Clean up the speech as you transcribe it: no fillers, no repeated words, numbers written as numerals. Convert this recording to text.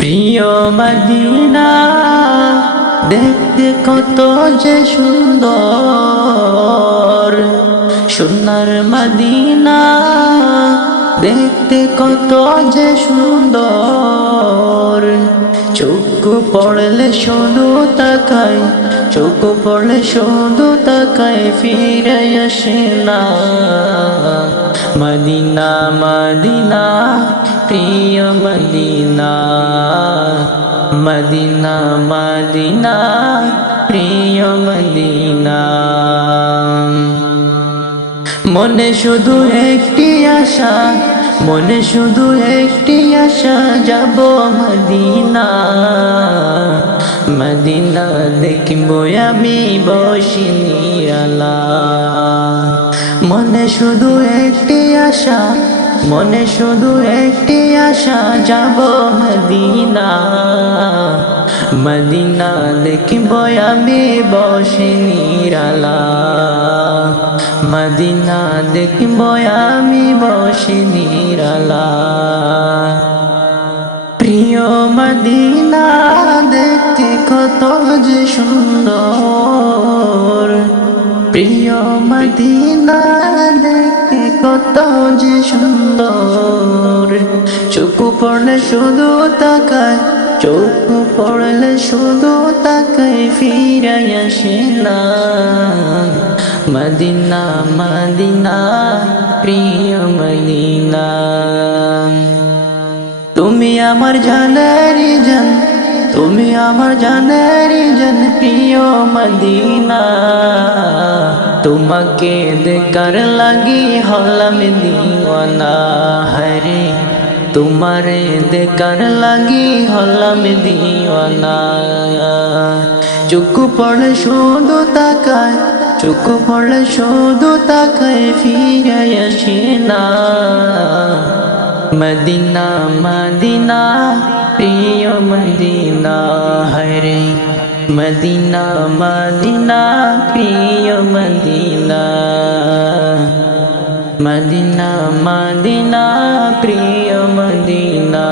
প্রিয় মদিনা দেখতে কত যে সুন্দর, সোনার মদিনা দেখতে কত যে সুন্দর। চোখ পড়লে শুধু তাকাই, চোখ পড়লে শুধু তাকাই, ফিরে আসে না। মদিনা মদিনা প্রিয় মদিনা, মদিনা মদিনা প্রিয় মদিনা। মনে শুধু একটি আশা, মনে শুধু একটি আশা, যাব মদিনা। মদিনা দেখবো আমি বসে নিরালা। মনে শুধু একটি আশা, মনে শুধু একটি আশা, যাব মদিনা। মদিনা দেখবো আমি বসে নিরালা। মদিনা দেখবো আমি বসে নিরালা। প্রিয় মদিনা দেখতে কত যে সুন্দর, প্রিয় মদিনা দেখতে কত যে সুন্দর। চোখ পড়লে শুধু তাকায়, চোখ পড়লে শুধু তাকায়, ফিরে আসে না। মদিনা মদিনা প্রিয় মদিনা। তুমি আমার জানের জান, তুমি আমার জানের জান, প্রিয় মদিনা। তোমাকে দেখার লাগি হলাম দিওয়ানা, হরে তোমারে দেখার লাগি হলাম দিওয়ানা। চোখ পড়লে শুধু তাকায়, চোখ পড়লে শুধু তাকায়, ফিরে আসে না। মদিনা মদিনা প্রিয় মদিনা, হরে মদিনা মদিনা প্রিয় মদিনা। মদিনা মদিনা প্রিয় মদিনা।